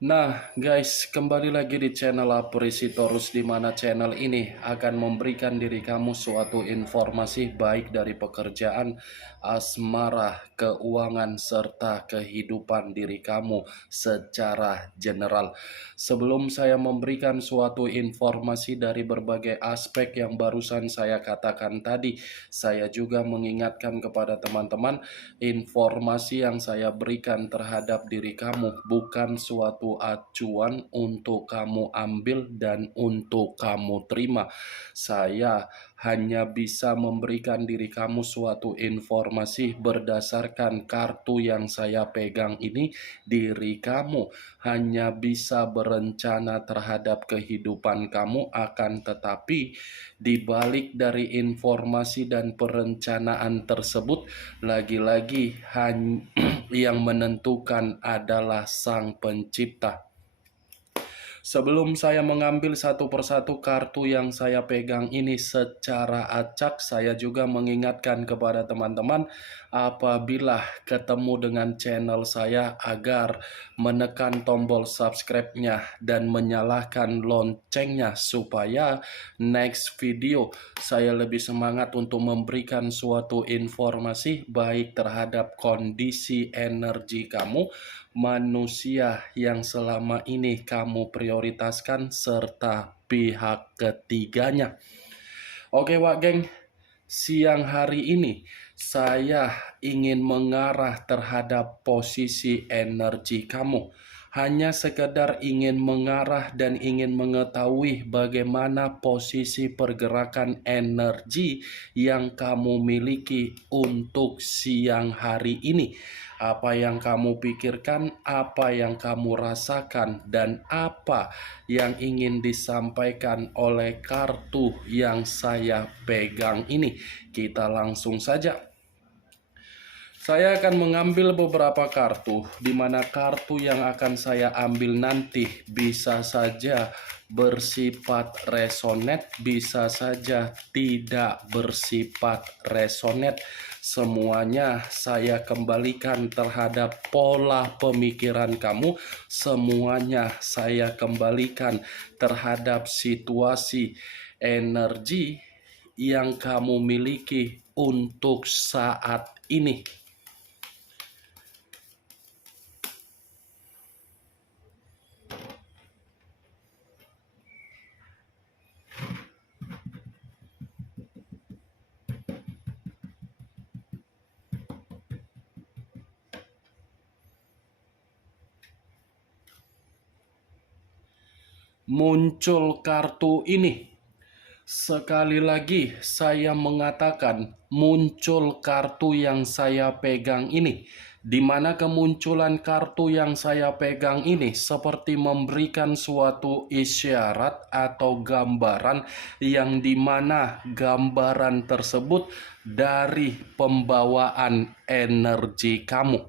Nah guys, kembali lagi di channel Apresitorus, di mana channel ini akan memberikan diri kamu suatu informasi baik dari pekerjaan, asmara, keuangan, serta kehidupan diri kamu secara general. Sebelum saya memberikan suatu informasi dari berbagai aspek yang barusan saya katakan tadi, saya juga mengingatkan kepada teman-teman, informasi yang saya berikan terhadap diri kamu bukan suatu acuan untuk kamu ambil dan untuk kamu terima. Saya hanya bisa memberikan diri kamu suatu informasi berdasarkan kartu yang saya pegang ini. Diri kamu hanya bisa berencana terhadap kehidupan kamu, akan tetapi di balik dari informasi dan perencanaan tersebut, lagi-lagi yang menentukan adalah Sang Pencipta. Sebelum saya mengambil satu persatu kartu yang saya pegang ini secara acak, saya juga mengingatkan kepada teman-teman, apabila ketemu dengan channel saya, agar menekan tombol subscribe-nya dan menyalakan loncengnya, supaya next video saya lebih semangat untuk memberikan suatu informasi baik terhadap kondisi energi kamu, manusia yang selama ini kamu prioritaskan, serta pihak ketiganya. Oke Wak Geng, siang hari ini saya ingin mengarah terhadap posisi energi kamu. Hanya sekedar ingin mengarah dan ingin mengetahui bagaimana posisi pergerakan energi yang kamu miliki untuk siang hari ini. Apa yang kamu pikirkan, apa yang kamu rasakan, dan apa yang ingin disampaikan oleh kartu yang saya pegang ini. Kita langsung saja. Saya akan mengambil beberapa kartu, di mana kartu yang akan saya ambil nanti bisa saja bersifat resonate, bisa saja tidak bersifat resonate. Semuanya saya kembalikan terhadap pola pemikiran kamu, semuanya saya kembalikan terhadap situasi energi yang kamu miliki untuk saat ini. Muncul kartu ini. Sekali lagi saya mengatakan, muncul kartu yang saya pegang ini, di mana kemunculan kartu yang saya pegang ini seperti memberikan suatu isyarat atau gambaran, yang dimana gambaran tersebut dari pembawaan energi kamu.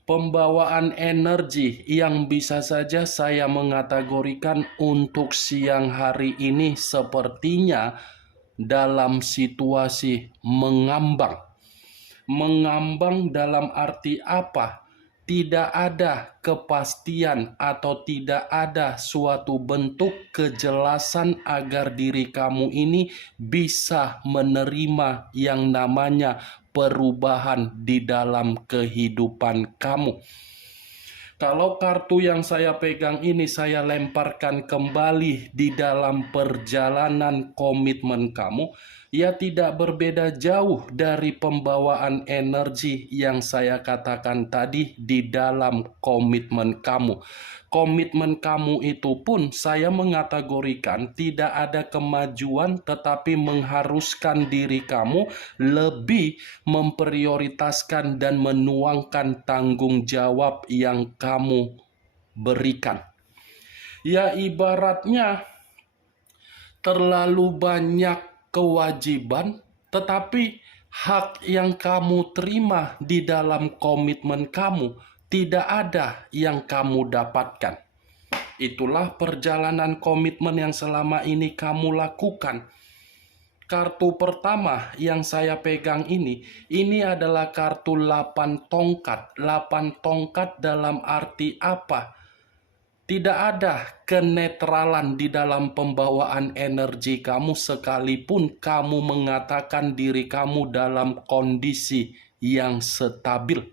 Pembawaan energi yang bisa saja saya mengategorikan untuk siang hari ini sepertinya dalam situasi mengambang. Mengambang dalam arti apa? Tidak ada kepastian atau tidak ada suatu bentuk kejelasan agar diri kamu ini bisa menerima yang namanya perubahan di dalam kehidupan kamu. Kalau kartu yang saya pegang ini saya lemparkan kembali di dalam perjalanan komitmen kamu, ya tidak berbeda jauh dari pembawaan energi yang saya katakan tadi di dalam komitmen kamu. Komitmen kamu itu pun saya mengategorikan tidak ada kemajuan, tetapi mengharuskan diri kamu lebih memprioritaskan dan menuangkan tanggung jawab yang kamu berikan. Ya ibaratnya terlalu banyak kewajiban, tetapi hak yang kamu terima di dalam komitmen kamu tidak ada yang kamu dapatkan. Itulah perjalanan komitmen yang selama ini kamu lakukan. Kartu pertama yang saya pegang ini adalah kartu 8 tongkat. 8 tongkat dalam arti apa? Tidak ada kenetralan di dalam pembawaan energi kamu sekalipun kamu mengatakan diri kamu dalam kondisi yang stabil.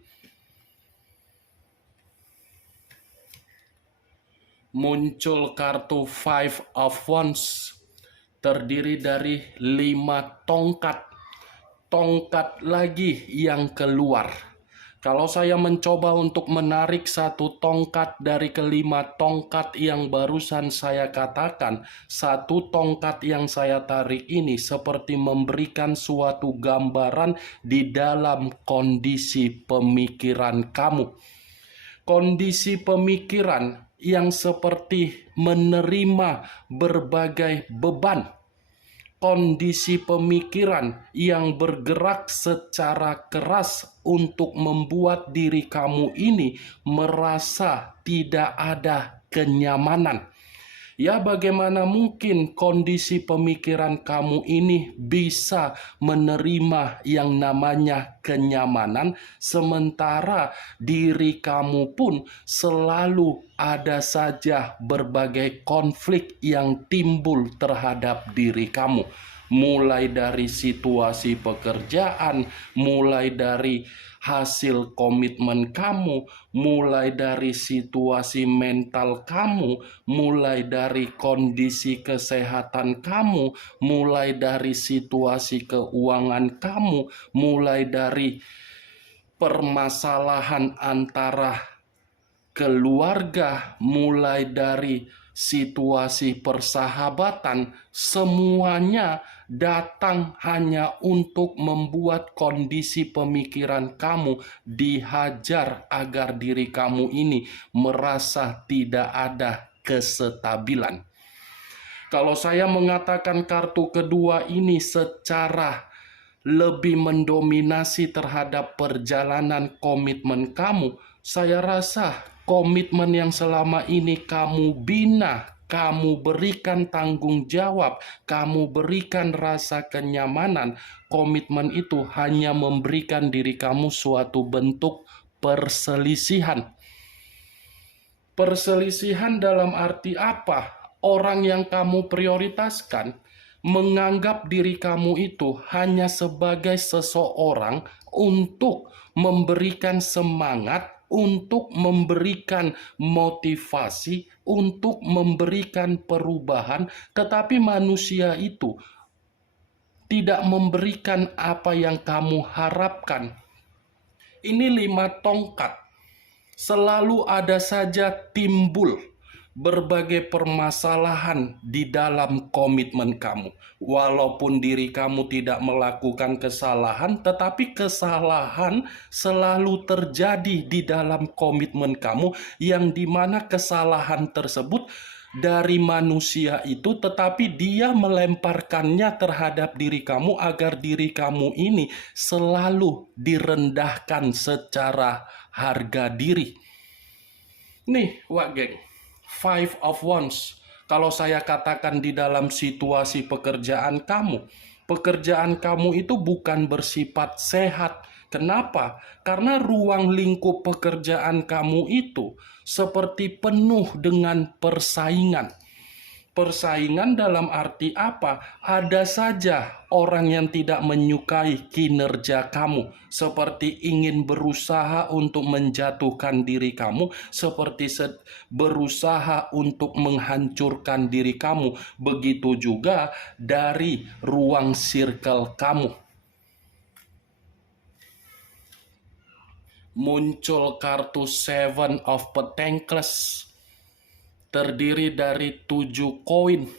Muncul kartu Five of Wands, terdiri dari 5 tongkat. Tongkat lagi yang keluar. Kalau saya mencoba untuk menarik satu tongkat dari kelima tongkat yang barusan saya katakan, satu tongkat yang saya tarik ini seperti memberikan suatu gambaran di dalam kondisi pemikiran kamu. Kondisi pemikiran yang seperti menerima berbagai beban. Kondisi pemikiran yang bergerak secara keras untuk membuat diri kamu ini merasa tidak ada kenyamanan. Ya, bagaimana mungkin kondisi pemikiran kamu ini bisa menerima yang namanya kenyamanan, sementara diri kamu pun selalu ada saja berbagai konflik yang timbul terhadap diri kamu. Mulai dari situasi pekerjaan, mulai dari hasil komitmen kamu, mulai dari situasi mental kamu, mulai dari kondisi kesehatan kamu, mulai dari situasi keuangan kamu, mulai dari permasalahan antara keluarga, mulai dari situasi persahabatan, semuanya datang hanya untuk membuat kondisi pemikiran kamu dihajar agar diri kamu ini merasa tidak ada kestabilan. Kalau saya mengatakan kartu kedua ini secara lebih mendominasi terhadap perjalanan komitmen kamu, saya rasa komitmen yang selama ini kamu bina, kamu berikan tanggung jawab, kamu berikan rasa kenyamanan, komitmen itu hanya memberikan diri kamu suatu bentuk perselisihan. Perselisihan dalam arti apa? Orang yang kamu prioritaskan menganggap diri kamu itu hanya sebagai seseorang untuk memberikan semangat, untuk memberikan motivasi, untuk memberikan perubahan, tetapi manusia itu tidak memberikan apa yang kamu harapkan. Ini 5 tongkat. Selalu ada saja timbul berbagai permasalahan di dalam komitmen kamu. Walaupun diri kamu tidak melakukan kesalahan, tetapi kesalahan selalu terjadi di dalam komitmen kamu, yang dimana kesalahan tersebut dari manusia itu, tetapi dia melemparkannya terhadap diri kamu agar diri kamu ini selalu direndahkan secara harga diri. Nih, wak geng, Five of Wands. Kalau saya katakan di dalam situasi pekerjaan kamu itu bukan bersifat sehat. Kenapa? Karena ruang lingkup pekerjaan kamu itu seperti penuh dengan persaingan. Persaingan dalam arti apa? Ada saja orang yang tidak menyukai kinerja kamu, seperti ingin berusaha untuk menjatuhkan diri kamu, seperti berusaha untuk menghancurkan diri kamu. Begitu juga dari ruang circle kamu. Muncul kartu Seven of Pentacles, terdiri dari 7 koin.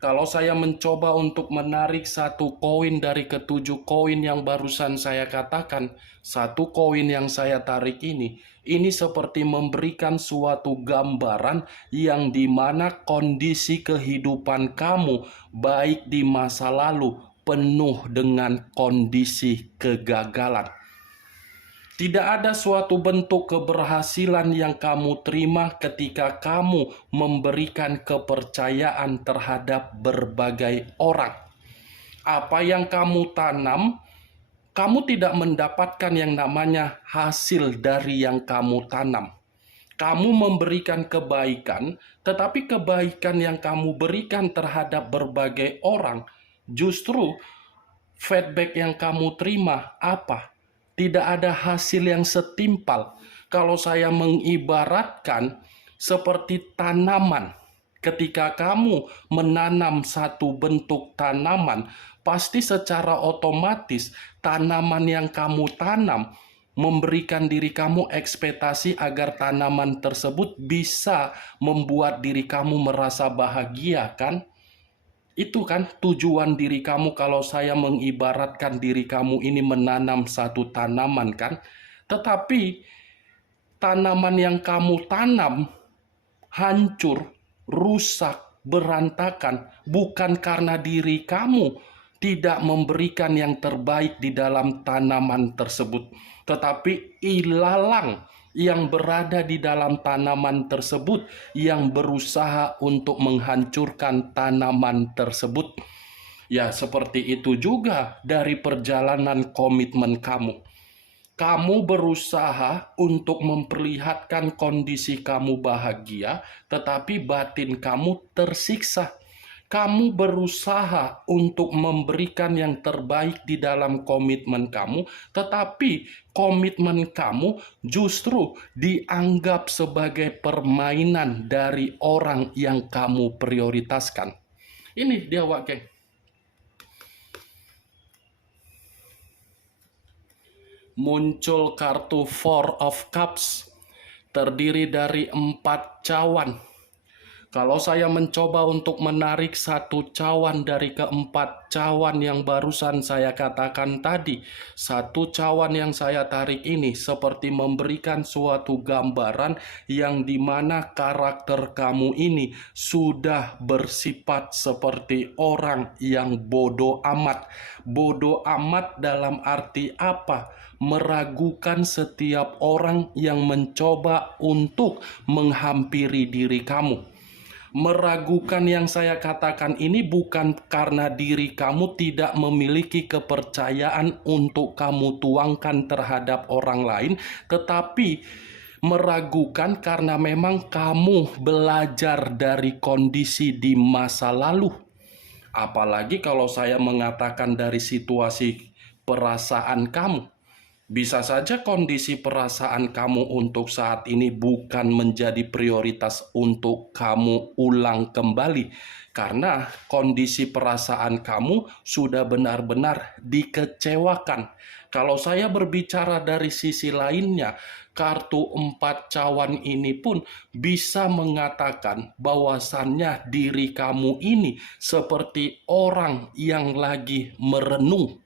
Kalau saya mencoba untuk menarik satu koin dari ke-7 koin yang barusan saya katakan, satu koin yang saya tarik ini seperti memberikan suatu gambaran yang dimana kondisi kehidupan kamu baik di masa lalu penuh dengan kondisi kegagalan. Tidak ada suatu bentuk keberhasilan yang kamu terima ketika kamu memberikan kepercayaan terhadap berbagai orang. Apa yang kamu tanam, kamu tidak mendapatkan yang namanya hasil dari yang kamu tanam. Kamu memberikan kebaikan, tetapi kebaikan yang kamu berikan terhadap berbagai orang, justru feedback yang kamu terima apa? Tidak ada hasil yang setimpal. Kalau saya mengibaratkan seperti tanaman, ketika kamu menanam satu bentuk tanaman, pasti secara otomatis tanaman yang kamu tanam memberikan diri kamu ekspektasi agar tanaman tersebut bisa membuat diri kamu merasa bahagia, kan? Itu kan tujuan diri kamu kalau saya mengibaratkan diri kamu ini menanam satu tanaman, kan? Tetapi tanaman yang kamu tanam hancur, rusak, berantakan bukan karena diri kamu tidak memberikan yang terbaik di dalam tanaman tersebut, tetapi ilalang yang berada di dalam tanaman tersebut yang berusaha untuk menghancurkan tanaman tersebut. Ya, seperti itu juga dari perjalanan komitmen kamu. Kamu berusaha untuk memperlihatkan kondisi kamu bahagia, tetapi batin kamu tersiksa. Kamu berusaha untuk memberikan yang terbaik di dalam komitmen kamu, tetapi komitmen kamu justru dianggap sebagai permainan dari orang yang kamu prioritaskan. Ini dia, Wak. Muncul kartu Four of Cups, terdiri dari 4 cawan. Kalau saya mencoba untuk menarik satu cawan dari keempat cawan yang barusan saya katakan tadi, satu cawan yang saya tarik ini seperti memberikan suatu gambaran yang dimana karakter kamu ini sudah bersifat seperti orang yang bodoh amat. Bodoh amat dalam arti apa? Meragukan setiap orang yang mencoba untuk menghampiri diri kamu. Meragukan yang saya katakan ini bukan karena diri kamu tidak memiliki kepercayaan untuk kamu tuangkan terhadap orang lain, tetapi meragukan karena memang kamu belajar dari kondisi di masa lalu. Apalagi kalau saya mengatakan dari situasi perasaan kamu. Bisa saja kondisi perasaan kamu untuk saat ini bukan menjadi prioritas untuk kamu ulang kembali, karena kondisi perasaan kamu sudah benar-benar dikecewakan. Kalau saya berbicara dari sisi lainnya, kartu 4 cawan ini pun bisa mengatakan bahwasannya diri kamu ini seperti orang yang lagi merenung,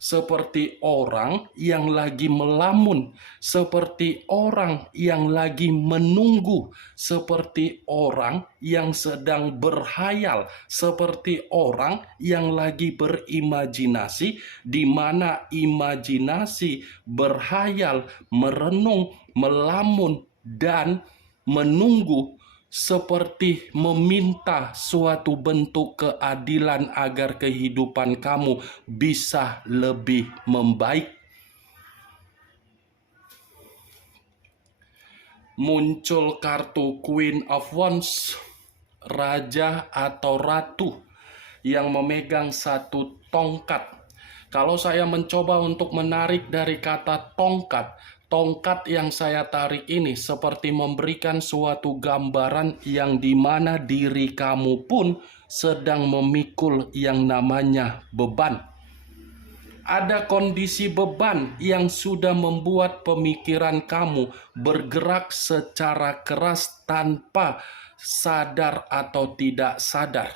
seperti orang yang lagi melamun, seperti orang yang lagi menunggu, seperti orang yang sedang berhayal, seperti orang yang lagi berimajinasi, di mana imajinasi, berhayal, merenung, melamun, dan menunggu seperti meminta suatu bentuk keadilan agar kehidupan kamu bisa lebih membaik. Muncul kartu Queen of Wands, raja atau ratu yang memegang satu tongkat. Kalau saya mencoba untuk menarik dari kata tongkat, tongkat yang saya tarik ini seperti memberikan suatu gambaran yang dimana diri kamu pun sedang memikul yang namanya beban. Ada kondisi beban yang sudah membuat pemikiran kamu bergerak secara keras tanpa sadar atau tidak sadar.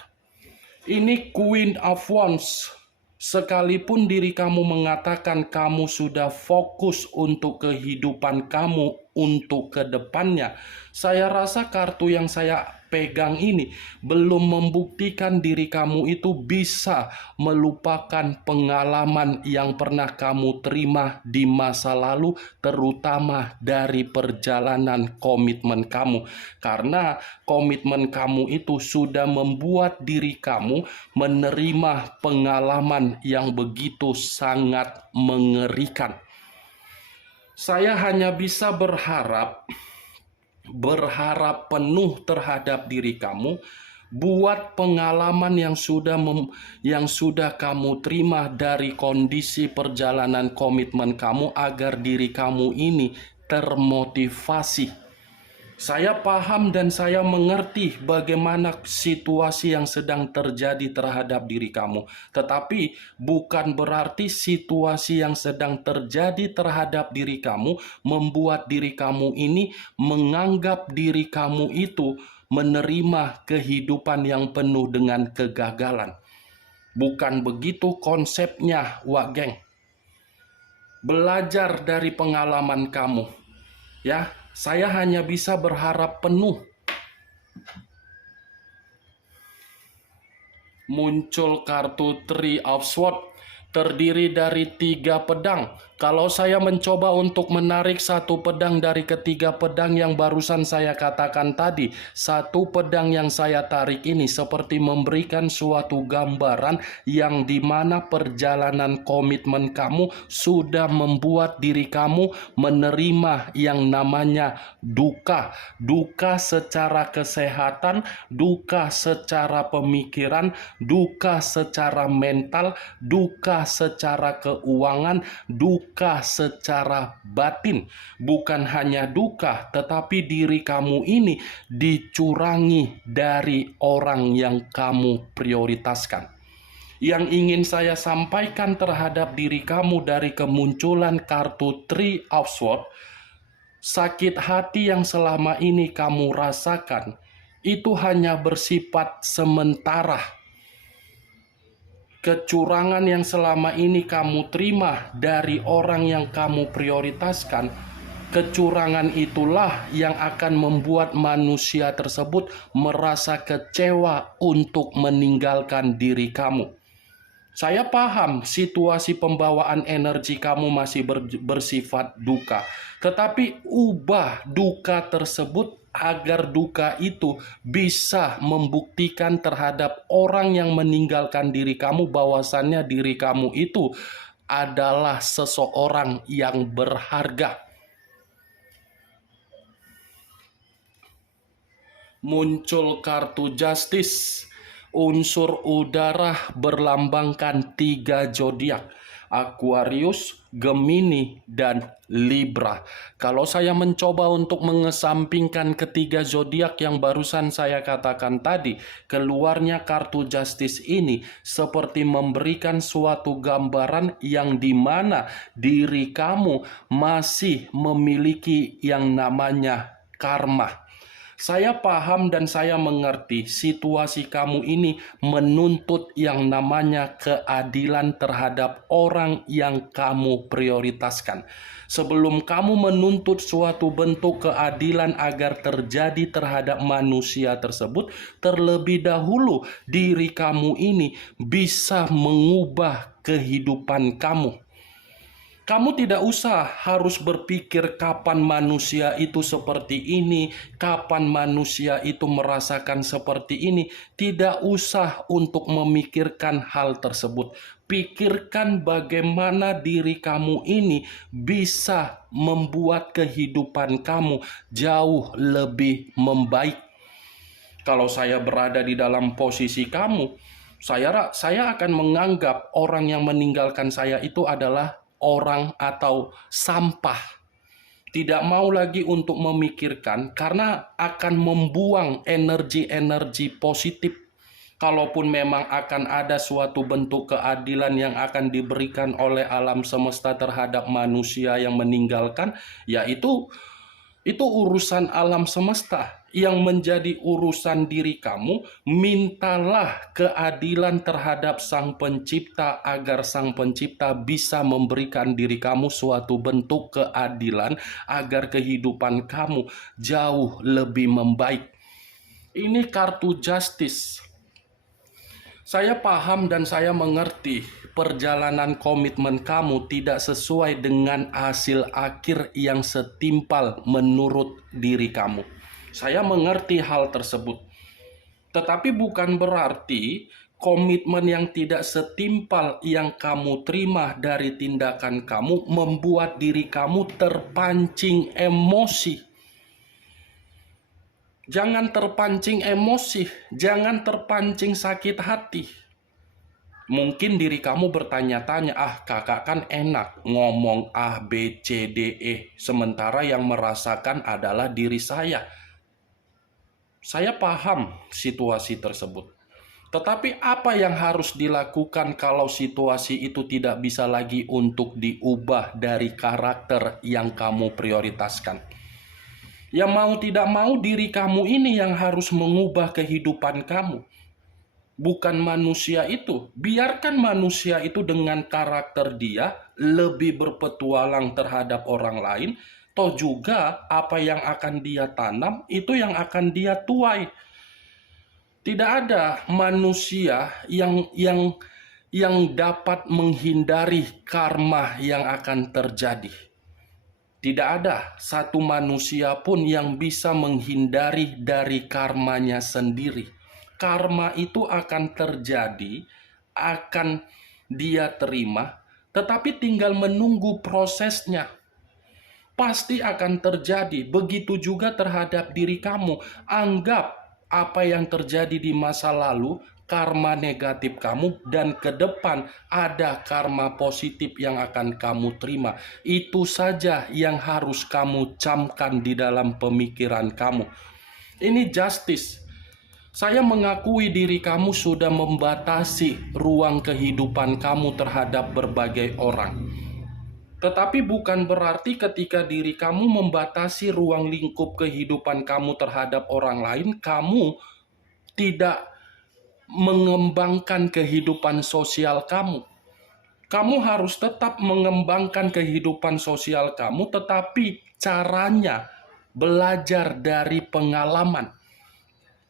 Ini Queen of Wands. Sekalipun diri kamu mengatakan kamu sudah fokus untuk kehidupan kamu untuk kedepannya, saya rasa kartu yang saya pegang ini belum membuktikan diri kamu itu bisa melupakan pengalaman yang pernah kamu terima di masa lalu, terutama dari perjalanan komitmen kamu. Karena komitmen kamu itu sudah membuat diri kamu menerima pengalaman yang begitu sangat mengerikan. Saya hanya bisa berharap berharap penuh terhadap diri kamu. Buat pengalaman yang sudah kamu terima dari kondisi perjalanan komitmen kamu agar diri kamu ini termotivasi. Saya paham dan saya mengerti bagaimana situasi yang sedang terjadi terhadap diri kamu. Tetapi bukan berarti situasi yang sedang terjadi terhadap diri kamu membuat diri kamu ini menganggap diri kamu itu menerima kehidupan yang penuh dengan kegagalan. Bukan begitu konsepnya, Wak Geng. Belajar dari pengalaman kamu. Ya, saya hanya bisa berharap penuh. Muncul kartu Three of Swords, terdiri dari 3 pedang. Kalau saya mencoba untuk menarik 1 pedang dari ketiga pedang yang barusan saya katakan tadi, 1 pedang yang saya tarik ini seperti memberikan suatu gambaran yang dimana perjalanan komitmen kamu sudah membuat diri kamu menerima yang namanya duka. Duka secara kesehatan, duka secara pemikiran, duka secara mental, duka secara keuangan, duka secara batin. Bukan hanya duka, tetapi diri kamu ini dicurangi dari orang yang kamu prioritaskan. Yang ingin saya sampaikan terhadap diri kamu dari kemunculan kartu Three of Swords, sakit hati yang selama ini kamu rasakan itu hanya bersifat sementara. Kecurangan yang selama ini kamu terima dari orang yang kamu prioritaskan, kecurangan itulah yang akan membuat manusia tersebut merasa kecewa untuk meninggalkan diri kamu. Saya paham situasi pembawaan energi kamu masih bersifat duka, tetapi ubah duka tersebut agar duka itu bisa membuktikan terhadap orang yang meninggalkan diri kamu bahwasannya diri kamu itu adalah seseorang yang berharga. Muncul kartu Justice. Unsur udara berlambangkan 3 zodiak, Aquarius, Gemini, dan Libra. Kalau saya mencoba untuk mengesampingkan ketiga zodiak yang barusan saya katakan tadi, keluarnya kartu Justice ini seperti memberikan suatu gambaran yang dimana diri kamu masih memiliki yang namanya karma. Saya paham dan saya mengerti situasi kamu ini menuntut yang namanya keadilan terhadap orang yang kamu prioritaskan. Sebelum kamu menuntut suatu bentuk keadilan agar terjadi terhadap manusia tersebut, terlebih dahulu diri kamu ini bisa mengubah kehidupan kamu. Kamu tidak usah harus berpikir kapan manusia itu seperti ini, kapan manusia itu merasakan seperti ini. Tidak usah untuk memikirkan hal tersebut. Pikirkan bagaimana diri kamu ini bisa membuat kehidupan kamu jauh lebih membaik. Kalau saya berada di dalam posisi kamu, saya akan menganggap orang yang meninggalkan saya itu adalah orang atau sampah. Tidak mau lagi untuk memikirkan karena akan membuang energi-energi positif. Kalaupun memang akan ada suatu bentuk keadilan yang akan diberikan oleh alam semesta terhadap manusia yang meninggalkan, yaitu urusan alam semesta. Yang menjadi urusan diri kamu, mintalah keadilan terhadap Sang Pencipta agar Sang Pencipta bisa memberikan diri kamu suatu bentuk keadilan agar kehidupan kamu jauh lebih membaik. Ini kartu Justice. Saya paham dan saya mengerti perjalanan komitmen kamu tidak sesuai dengan hasil akhir yang setimpal menurut diri kamu. Saya mengerti hal tersebut. Tetapi bukan berarti komitmen yang tidak setimpal yang kamu terima dari tindakan kamu membuat diri kamu terpancing emosi. Jangan terpancing emosi, jangan terpancing sakit hati. Mungkin diri kamu bertanya-tanya, kakak kan enak ngomong A, B, C, D, E, sementara yang merasakan adalah diri saya. Saya paham situasi tersebut. Tetapi apa yang harus dilakukan kalau situasi itu tidak bisa lagi untuk diubah dari karakter yang kamu prioritaskan? Ya mau tidak mau diri kamu ini yang harus mengubah kehidupan kamu. Bukan manusia itu. Biarkan manusia itu dengan karakter dia lebih berpetualang terhadap orang lain. Toh juga apa yang akan dia tanam itu yang akan dia tuai. Tidak ada manusia yang dapat menghindari karma yang akan terjadi. Tidak ada satu manusia pun yang bisa menghindari dari karmanya sendiri. Karma itu akan terjadi, akan dia terima, tetapi tinggal menunggu prosesnya. Pasti akan terjadi. Begitu juga terhadap diri kamu. Anggap apa yang terjadi di masa lalu karma negatif kamu, dan ke depan ada karma positif yang akan kamu terima. Itu saja yang harus kamu camkan di dalam pemikiran kamu. Ini justice. Saya mengakui diri kamu sudah membatasi ruang kehidupan kamu terhadap berbagai orang. Tetapi bukan berarti ketika diri kamu membatasi ruang lingkup kehidupan kamu terhadap orang lain, kamu tidak mengembangkan kehidupan sosial kamu. Kamu harus tetap mengembangkan kehidupan sosial kamu, tetapi caranya belajar dari pengalaman.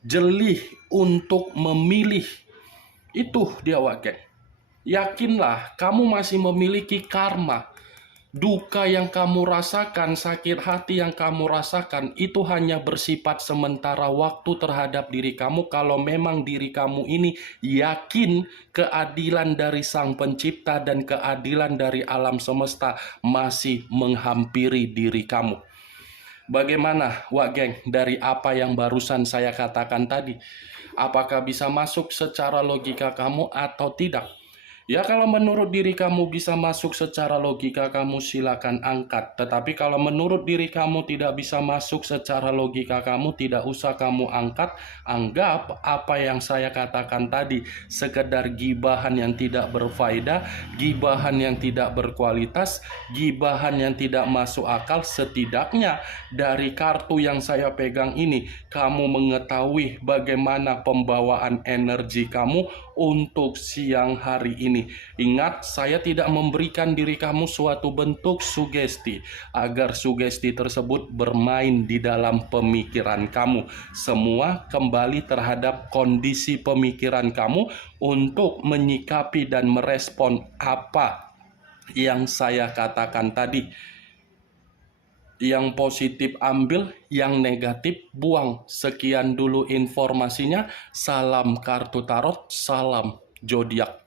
Jelih untuk memilih. Itu dia wakil. Yakinlah kamu masih memiliki karma. Duka yang kamu rasakan, sakit hati yang kamu rasakan, itu hanya bersifat sementara waktu terhadap diri kamu kalau memang diri kamu ini yakin keadilan dari Sang Pencipta dan keadilan dari alam semesta masih menghampiri diri kamu. Bagaimana, Wak Geng, dari apa yang barusan saya katakan tadi? Apakah bisa masuk secara logika kamu atau tidak? Ya, kalau menurut diri kamu bisa masuk secara logika, kamu silakan angkat. Tetapi kalau menurut diri kamu tidak bisa masuk secara logika, kamu tidak usah kamu angkat. Anggap apa yang saya katakan tadi sekedar gibahan yang tidak berfaedah, gibahan yang tidak berkualitas, gibahan yang tidak masuk akal. Setidaknya dari kartu yang saya pegang ini, kamu mengetahui bagaimana pembawaan energi kamu untuk siang hari ini. Ingat, saya tidak memberikan diri kamu suatu bentuk sugesti agar sugesti tersebut bermain di dalam pemikiran kamu. Semua kembali terhadap kondisi pemikiran kamu untuk menyikapi dan merespon apa yang saya katakan tadi. Yang positif ambil, yang negatif buang. Sekian dulu informasinya. Salam kartu tarot, salam zodiak.